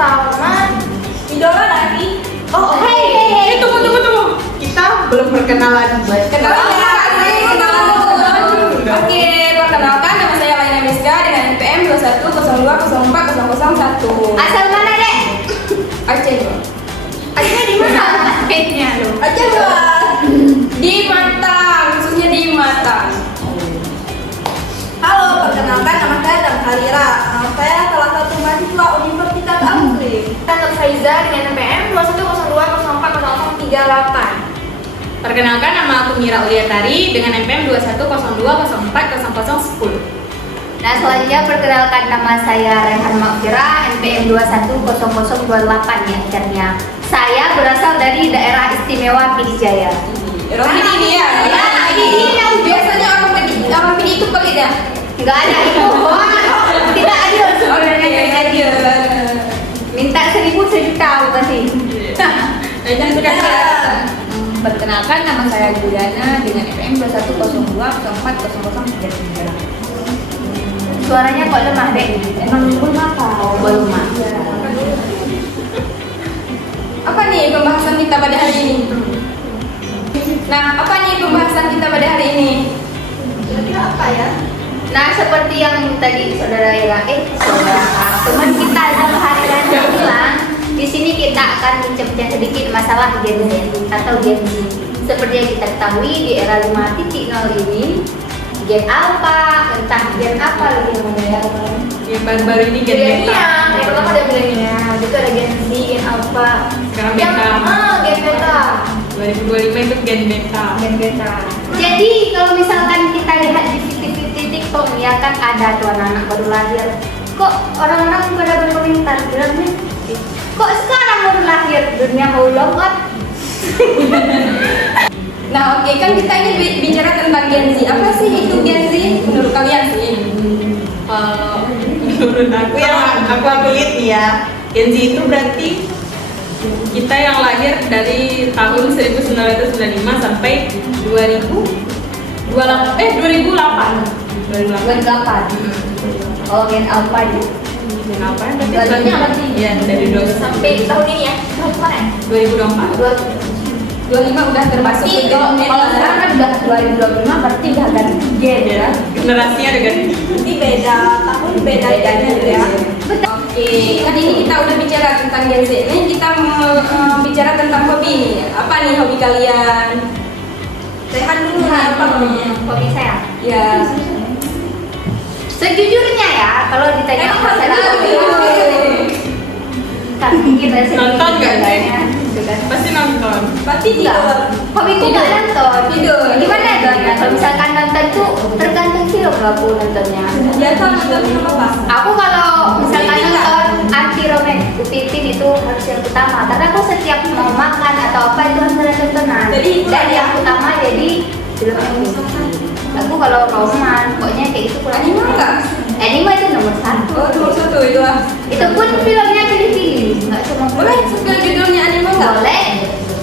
pertama idola lagi. Oh, hey. Tunggu. Kita belum perkenalan. Oke, perkenalkan nama saya Laina Miska dengan NPM 2102040001. Asal mana, Dek? Aceh. Aceh di mana? Acehnya lo. Aceh di Matang, khususnya di Matang. Halo, perkenalkan nama saya Dan Harira. Nama saya salah satu mahasiswa Universitas Anggrek. Saya Faiza dengan NPM 2102040038. Perkenalkan nama aku Mira Uliatari dengan NPM 2102040010. Nah, selanjutnya perkenalkan nama saya Rehan Makfira, NPM 210028 ya akhirnya. Saya berasal dari daerah istimewa Pidijaya. Ini dia. Ini Biasanya orang PD itu pelit ya? nggak ada itu, tidak adil sebenarnya, tidak adil. Minta 1000 sejuta pasti. Perkenalkan nama saya Juliana dengan NPM 2102040033. Suaranya kok lemah, Dek? Emang belum apa? Oh, belum mah. Apa nih pembahasan kita pada hari ini? Nah, apa nih pembahasan kita pada hari ini? Kira-kira apa ya? Nah, seperti yang tadi saudara teman kita hari bilang, di sini kita akan bincang sedikit masalah Gen Z atau Gen Z. Seperti yang kita ketahui di era 5.0 ini, Gen Alpha, entah Gen apa lagi namanya. Yang baru-baru ini Gen Beta. Yang pertama ada milenial, itu ada Gen Z, Gen Alpha. Sekarang Yang Beta. Gen Beta. 2025 itu Gen Beta. Gen Beta. Jadi kalau misalkan kita lihat di titik-titik TikTok ya kan ada tuh anak-anak baru lahir. Kok orang-orang pada berkomentar bilangnya, kok sekarang baru lahir dunia mau lompat? Nah, oke, kan kita ini bicara tentang Gen Z. Apa sih itu Gen Z menurut kalian sih? Menurut aku yang aku lihat nih ya, Gen Z itu berarti kita yang lahir dari tahun 1995 sampai 2008. 28. Oh, Gen Alpha itu. Gen apa? Berarti apa sih? Ya, dari Sampai tahun ini ya? Tahun kemarin? 2024. 25 udah termasuk Berarti kalau sekarang kan udah 2025 berarti udah ganti Gen ya. Generasinya ada ganti. Nanti beda tahun beda gitu ya. Oke, kan ini kita udah bicara tentang Gen Z. Ini kita bicara tentang hobi nih. Apa nih hobi kalian? Rehan dulu nih apa hobinya? Hobi saya. Ya. Sejujurnya ya, kalau ditanya masalah hobi, kan kita Nonton nggak, Dek? Pasti nonton. Pasti Enggak, hobi tidak nonton. Tidur. Gimana dong ya? Kalau misalkan nonton tuh tergantung film aku nontonnya. Biasa nonton apa? Aku kalau misalkan nonton anti romantis film itu harus yang utama. Karena aku setiap mau makan atau apa itu harus ada tontonan. Jadi Dan yang utama jadi film yang aku kalau roman, pokoknya kayak gitu kurang. Anime enggak? Anime itu nomor 1. Oh, nomor 1 itu lah. Itu pun filmnya pilih-pilih, nggak cuma Boleh sebut judulnya anime enggak? boleh.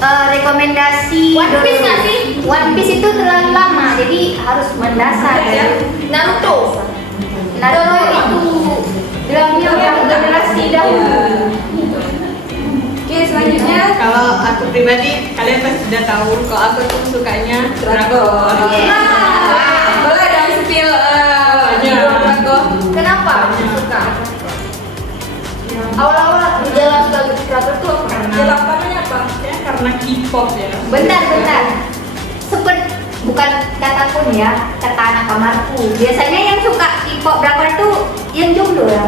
Rekomendasi One Piece nggak sih? One Piece itu terlalu lama, jadi harus mendasar ya. Naruto. Naruto itu filmnya yang generasi dahulu. Oke, selanjutnya Kalau aku pribadi, kalian pasti sudah tahu kalau aku tuh sukanya drakor. Nah, boleh dong spill Dragon. Kenapa suka? Awal-awal jalan sebagai Dragon tuh jelapannya apa? Ya, karena K-pop ya. Bentar. Seperti bukan kataku nih ya, kata anak kamarku. Biasanya yang suka K-pop drakor tuh yang jomblo ya.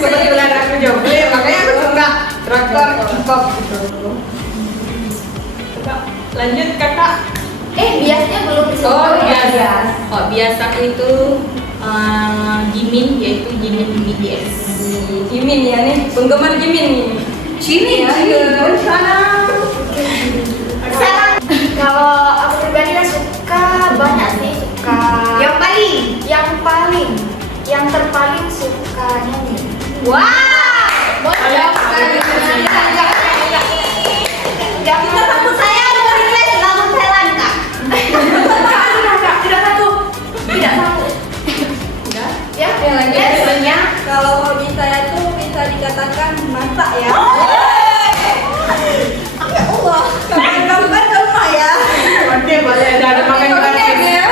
Kebetulan aku jomblo, makanya aku suka drakor K-pop gitu. Coba lanjut kakak. Biasanya belum Oh disebut. biasa. Oh biasa itu Jimin, yaitu Jimin BTS. Jimin ya nih, penggemar Jimin nih. Jimin, Kalau aku pribadi lah suka banyak sih, suka yang terpaling suka nyanyi. Wah, kita satu saya mau request lagu Thailand kak. Tidak satu. Ya, yang lanjut. dikatakan masak ya. Ya Allah, kapan-kapan ke rumah ya. Oke, boleh ada makan gratis. Ya,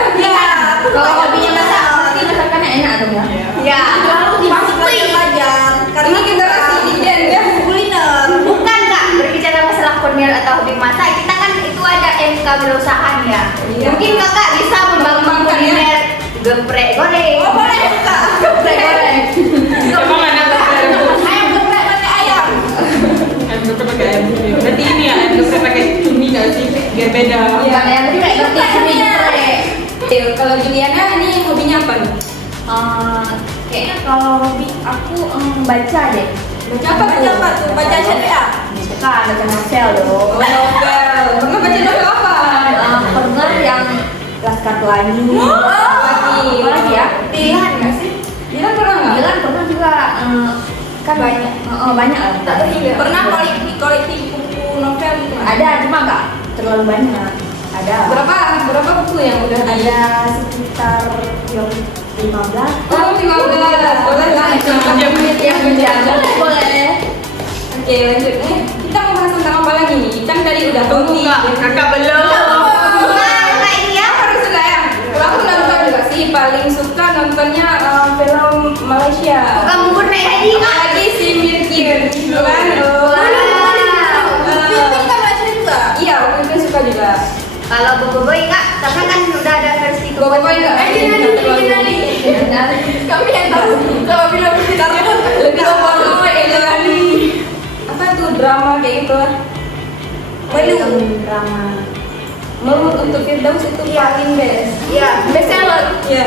Kalau hobinya masak, pasti masakannya enak dong ya. Ya, belajar karena Ini generasi dijen ya. kuliner. bukan Kak, berbicara masalah kuliner atau hobi masak, kita kan itu ada MK Wirausahaan ya. Iya. Mungkin Kakak bisa membangun Mengembangkan ya. kuliner geprek goreng. Oh boleh Kak. Geprek goreng. Emang ada geprek? Ayam geprek pakai ayam. Ayam geprek pakai ayam. Berarti ini ya, ayam geprek pakai cumi nggak sih? Biar beda. Bukan yang geprek, tapi cumi geprek. Kalau Juliana ini hobinya apa nih? Kayaknya kalau hobi aku baca deh. Baca apa tuh? Baca apa tuh? Baca syariah. Suka baca novel dong. Oh, novel. Pernah baca novel apa? Pernah yang Laskar Pelangi. Lagi. Apa lagi ya? Pilihan nggak sih? Dilan pernah nggak? Bilang pernah juga kan Banyak. banyak lah. Tak tahu pernah koleksi buku novel gitu. Ada cuma nggak terlalu banyak. Ada. Berapa buku yang udah Ada sekitar 15. Oh, 15. Boleh lah. Yang menjaga boleh. Oke, lanjut. Kita mau bahas tentang apa lagi nih? Kan tadi udah hobi. Kakak belum. Nah, ini ya. Harus sudah ya. Aku nonton juga sih. Paling suka nontonnya film Malaysia. Bukan bubur naik haji Kak. Apalagi si Mirkir. Gitu kan? Film kan baca juga. Iya, aku juga suka juga. Kalau Boboiboy Kak, karena kan udah ada versi Boboiboy nggak? Kami yang tahu sama film sekitar itu. Lebih Boboiboy itu kan. Apa tuh drama kayak gitu? Drama. Menurut untuk Firdaus itu paling best. Iya. Best seller. Iya.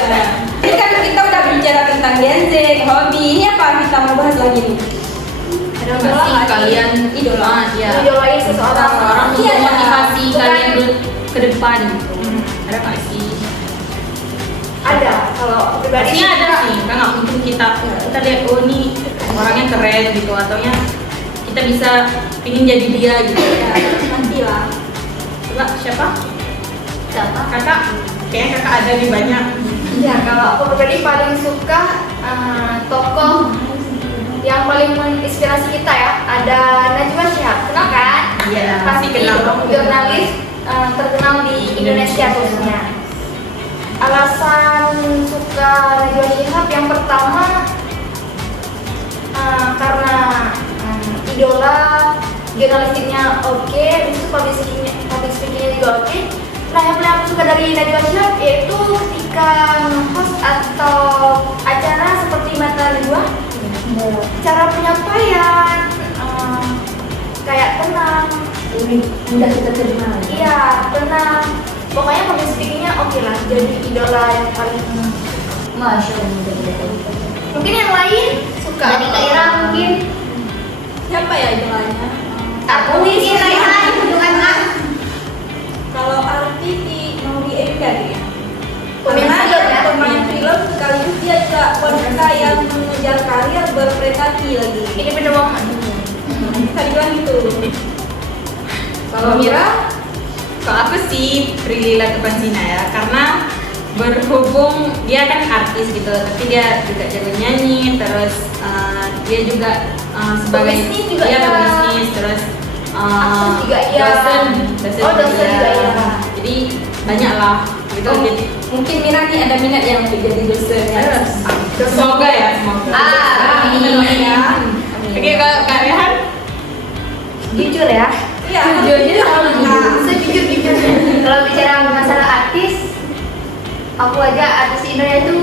Ini kan kita udah bicara tentang Gen Z, hobi. Ini apa kita mau bahas lagi nih? Ada nggak sih kalian Idola. ya Idolain seseorang. orang untuk Iya, motivasi bukan. kalian ke depan gitu? Ada nggak sih? Ada. Kalau aku pribadi Pastinya ada sih, kan nggak mungkin kita lihat oh ini orangnya keren gitu ataunya kita bisa pingin jadi dia gitu. nanti lah. Coba siapa? Siapa? Kakak? Kayaknya kakak ada nih banyak. Ya kalau aku pribadi paling suka tokoh yang paling menginspirasi kita ya. Ada Najwa Shihab, kenal kan? Iya, Pasti pasti kenal. jurnalis terkenal di Indonesia khususnya. Alasan suka Najwa Shihab yang pertama karena idola, jurnalistiknya oke, itu public speakingnya juga oke. Nah yang paling aku suka dari Najwa Shihab yaitu ketika host atau acara seperti Mata Najwa, cara penyampaian kayak tenang, Mudah kita terima. iya tenang. Pokoknya public speakingnya oke lah. Jadi idola yang paling. Masya Allah. Mungkin yang lain suka. Dari Kak Ira mungkin. Siapa ya idolanya? Aku mungkin Raihan, bukan Kak. Kalau artis di Novi Eka ya. Pemain Karena film dia ya? pemain film sekaligus dia juga wanita yang mengejar karir berprestasi lagi. Ini bener banget. Bisa dibilang gitu. Kalau Mira, Kalau aku sih Prilly Latuconsina ya, karena berhubung dia kan artis gitu, tapi dia juga jago nyanyi, terus dia juga sebagai Pebisnis juga dia ya. pebisnis, terus Akses juga iya. dosen Oh, dosen juga iya. Jadi banyak lah gitu. oh, Jadi mungkin Mira nih ada minat yang untuk jadi dosen ya. semoga ya, semoga. Amin. Oke, kalau Kak Rehan, Jujur ya. Iya. Jujurnya selalu jujur. Sejujur-jujur. Kalau bicara masalah artis, aku aja artis Indonesia itu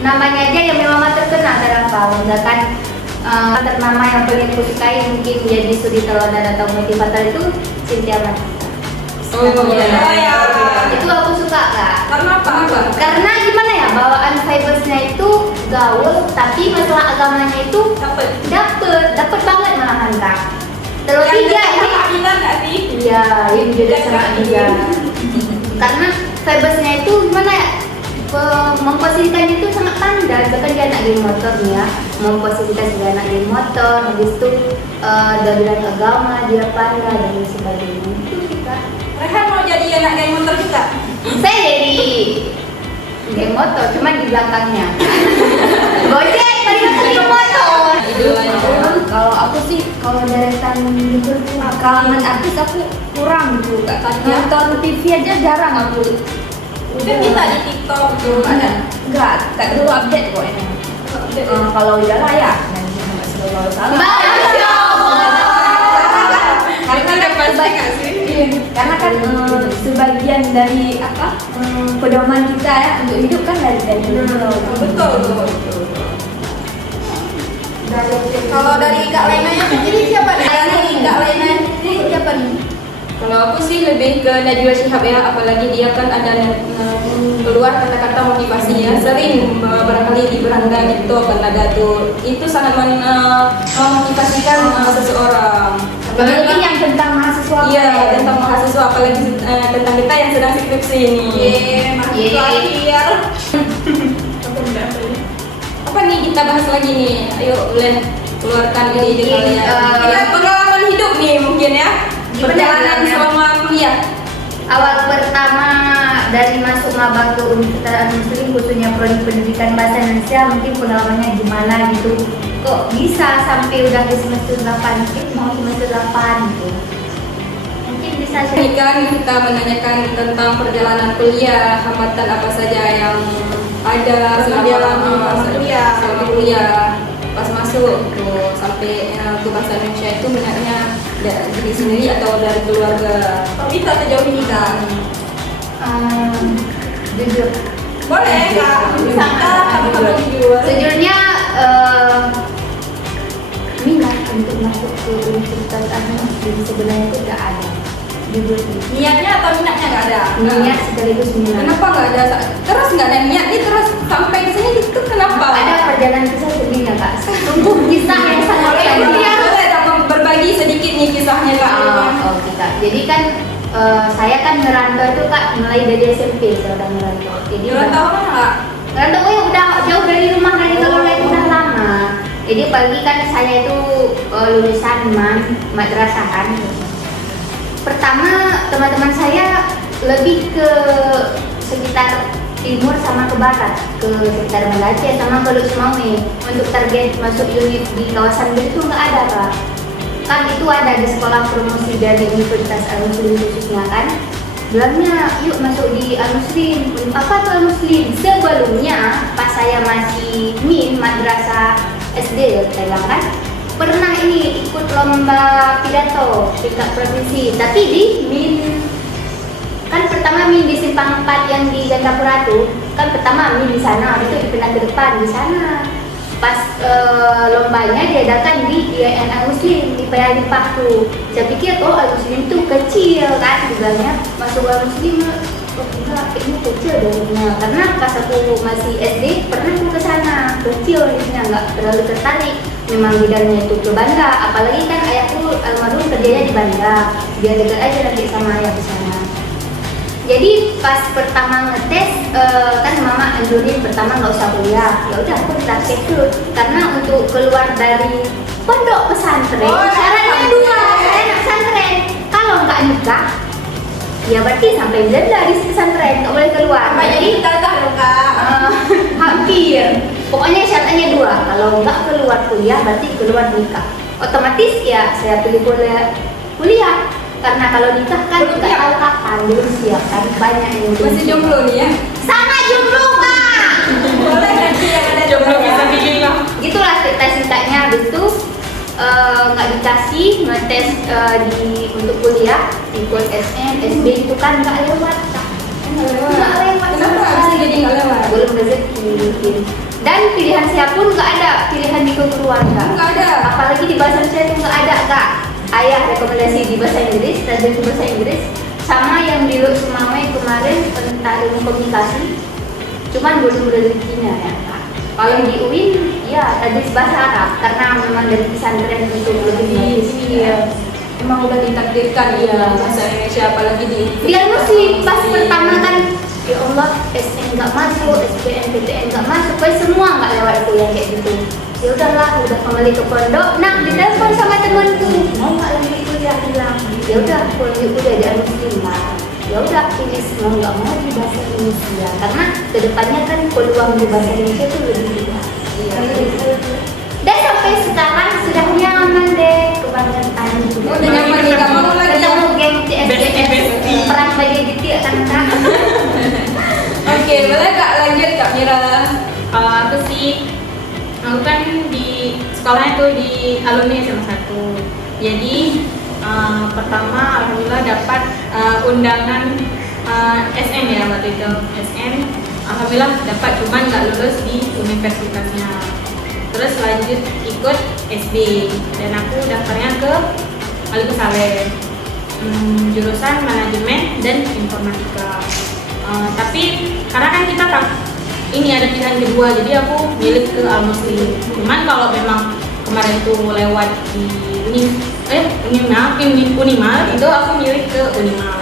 namanya aja yang memang terkenal dalam film. Bahkan ternama yang paling aku sukai mungkin menjadi studi teladan atau motivator itu Cynthia Marissa. oh iya. Oh ya. Itu aku suka Kak. Karena apa? Karena gimana ya, bawaan vibes-nya itu gaul, tapi masalah agamanya itu dapet banget malahan Kak. Terus tiga ini Aminan nggak sih? iya, ini juga sangat juga. Karena vibes-nya itu gimana ya? Memposisikan itu sangat pandai, bahkan dia anak geng motor nih ya, memposisikan sebagai anak geng motor, habis itu dia bilang agama, dia pandai dan sebagainya. Itu kita. Rehan mau jadi anak geng motor juga? Saya jadi geng motor, cuma di belakangnya. Gojek, Kalau aku sih, kalau deretan gitu kalangan artis aku kurang gitu kak. Nonton TV aja jarang aku. Mungkin kita di TikTok tuh ada. Enggak dulu update kok ini. Kalau idola ya Nabi Muhammad SAW. Masya Allah. Karena udah pasti nggak sih? Karena kan sebagian dari pedoman kita ya untuk hidup kan dari Betul. Kalau dari Kak Lena yang sendiri siapa nih? Dari Kak Lena yang sendiri siapa nih? Kalau aku sih lebih ke Najwa Shihab ya, apalagi dia kan ada keluar kata-kata motivasi ya, sering barangkali di beranda itu akan ada tuh, itu sangat memotivasikan seseorang. Apalagi yang tentang mahasiswa. Iya, tentang mahasiswa, apalagi tentang kita yang sedang skripsi ini. Mahasiswa akhir. Apa nih kita bahas lagi nih? Ayo, Len, keluarkan ide kalian. Ya, pengalaman hidup nih mungkin ya. Perjalanan selama kuliah. Awal pertama dari masuk maba ke Universitas Muslim, khususnya prodi pendidikan bahasa Indonesia, mungkin pengalamannya gimana gitu. Kok bisa sampai udah di semester 8, mau semester 8 gitu. Mungkin bisa Ini kan kita menanyakan tentang perjalanan kuliah, hambatan apa saja yang ada selama kuliah. Pas masuk tuh sampai ke bahasa Indonesia itu benarnya dari diri sendiri atau dari keluarga. Kita sejauh ini kan. jujur. Boleh Kak, sama jujur. Sejujurnya minat untuk masuk ke Universitas Muslim sebenarnya itu tidak ada. Jujur. Niatnya atau minatnya nggak ada? Niat sekaligus minat. Kenapa nggak ada? Terus nggak ada niat nih terus sampai ke sini itu kenapa? Ada perjalanan kisah sedihnya kak. Sungguh kisah yang sangat Boleh berbagi sedikit nih kisahnya Kak. Oke kak. Jadi kan saya kan merantau itu kak mulai dari SMP saya udah merantau. Jadi Merantau mana Kak? merantau ya udah jauh dari rumah dari keluarga itu udah lama. Jadi pagi kan saya itu lulusan madrasahan. Pertama teman-teman saya lebih ke sekitar timur sama ke barat, ke sekitar Malaysia sama ke Sumawe. Untuk target masuk unit di kawasan itu nggak ada kak. Kan itu ada di sekolah promosi dari Universitas Al-Muslim khususnya kan. Bilangnya yuk masuk di Al-Muslim. Apa tuh Al-Muslim? Sebelumnya pas saya masih madrasah SD saya bilang kan, pernah ini ikut lomba pidato tingkat provinsi, tapi di kan pertama di Simpang 4 yang di Gandapura tuh kan pertama di sana, itu dipindah ke depan di sana. Pas lombanya diadakan di IAIN Al-Muslim di PAI Paku. Saya pikir Al-Muslim tuh kecil kan, bilangnya masuk Al-Muslim enggak, kayaknya kecil darinya. Karena pas aku masih SD pernah aku ke sana, kecil jadinya nggak terlalu tertarik. Memang bidangnya itu ke Banda, apalagi kan ayahku almarhum kerjanya di Banda, dia dekat aja nanti sama ayah di sana. Jadi pas pertama ngetes kan mama anjurin pertama nggak usah kuliah, ya udah aku ditarik tuh karena untuk keluar dari pondok pesantren syaratnya dua, saya anak pesantren, kalau nggak nikah ya berarti sampai janda di pesantren nggak boleh keluar. Jadi hampir pokoknya syaratnya dua, kalau nggak keluar kuliah berarti keluar nikah. Otomatis ya saya pilih kuliah. Karena kalau nikah kan nggak tahu kapan, belum siap kan, banyak yang Masih jomblo nih ya? sama jomblo kak. Boleh nanti yang ada Jomblo bisa bikin lah. Gitulah cerita-ceritanya. Habis itu nggak dikasih ngetes untuk kuliah ikut SN, SB itu kan nggak lewat. Nggak lewat. Kenapa bisa jadi nggak lewat? Belum rezeki mungkin. Dan pilihan saya pun nggak ada pilihan di keluarga. Nggak ada. Apalagi di bahasa saya itu nggak ada kak. Ayah rekomendasi di bahasa Inggris, tajam di bahasa Inggris, sama yang di Sumawe kemarin tentang ilmu komunikasi. Cuman belum rezekinya ya kak. Kalau di UIN ya tajam bahasa Arab karena memang dari pesantren itu lebih Iya. Emang udah ditakdirkan ya bahasa Indonesia apalagi di dia mesti pas pertama kan ya Allah SN nggak masuk, SBMPTN nggak masuk, semua nggak lewat itu yang kayak gitu. Ya udahlah, udah kembali ke pondok. Nah, ditelepon sama temanku, mau nggak lanjut kuliah? Bilang, ya udah, aku lanjut kuliah di Al-Muslim lah. Ya udah, pilih mau nggak mau di bahasa Indonesia, karena kedepannya kan peluang di bahasa Indonesia itu lebih luas. Iya. Dan sampai sekarang sudah nyaman deh, kebangetan. Udah nyaman nih, gak mau lagi. Ketemu geng Besti. CSGS perang baju gitu kan Kak. Oke, boleh Kak lanjut Kak Mira. Kalau aku sih, aku kan di sekolahnya tuh di alumni SMA 1. Jadi pertama alhamdulillah dapat undangan SN ya waktu itu SN. Alhamdulillah dapat, cuman nggak lulus di universitasnya. Terus lanjut ikut SB dan aku daftarnya ke Aliku Saleh, jurusan manajemen dan informatika. Tapi karena kan kita ini ada pilihan kedua, jadi aku milih ke Al Muslim. Cuman kalau memang kemarin tuh lewat di Unimal itu aku milih ke Unimal.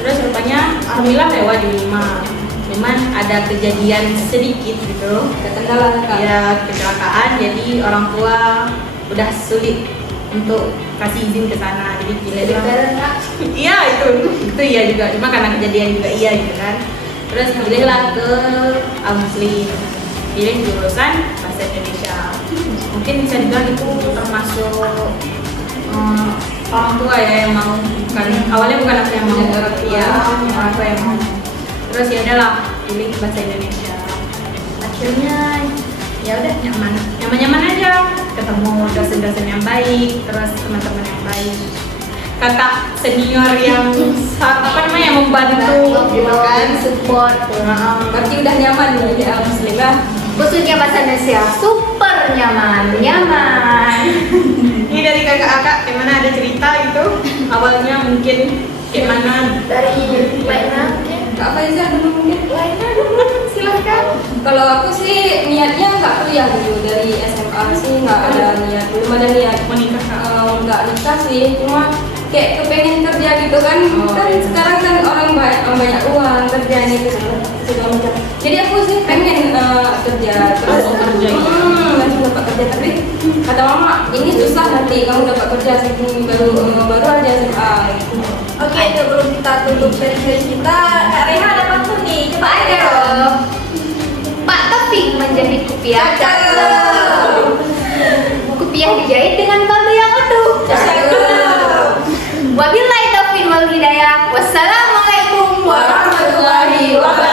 Terus rupanya alhamdulillah lewat di Unimal. Cuman ada kejadian sedikit gitu, Ada kendala Kak. ya kecelakaan, jadi orang tua udah sulit untuk kasih izin ke sana, jadi pilihlah. Iya itu iya juga, cuma karena kejadian juga iya gitu kan. Terus pilihlah ke Al Muslim, pilih jurusan bahasa Indonesia. Mungkin bisa dibilang itu termasuk orang tua ya yang mau, awalnya bukan aku yang mau, ya orang tua yang mau. Terus ya udahlah pilih bahasa Indonesia. Akhirnya ya udah nyaman aja, ketemu dosen-dosen yang baik, terus teman-teman yang baik, kakak senior yang membantu gitu kan, Support. Berarti udah nyaman nih di Al Muslim lah. Khususnya bahasa Indonesia super nyaman. Ini dari kakak-kakak gimana, ada cerita gitu awalnya mungkin gimana? Dari Laina mungkin. Kak Faiza dulu mungkin. Laina dulu, silahkan. Kalau aku sih niatnya nggak kuliah dulu, dari SMA sih nggak ada niat, belum ada niat Menikah Kak? nggak nikah sih, cuma kayak kepengen kerja gitu kan. Kan sekarang kan orang banyak uang, kerjaan itu segala macam. Jadi aku sih pengen kerja terus Langsung kerja, ya? langsung dapat kerja, tapi kata mama ini susah nanti kamu dapat kerja baru aja SMA. Oke, sebelum kita tutup seri-seri kita, Kak Reha ada pantun nih. Coba Ada aja. dong. Pak Topik menjadi kupiah. Kupiah dijahit dengan bambu yang utuh. Wabillahi taufiq wal hidayah. Wassalamualaikum warahmatullahi wabarakatuh.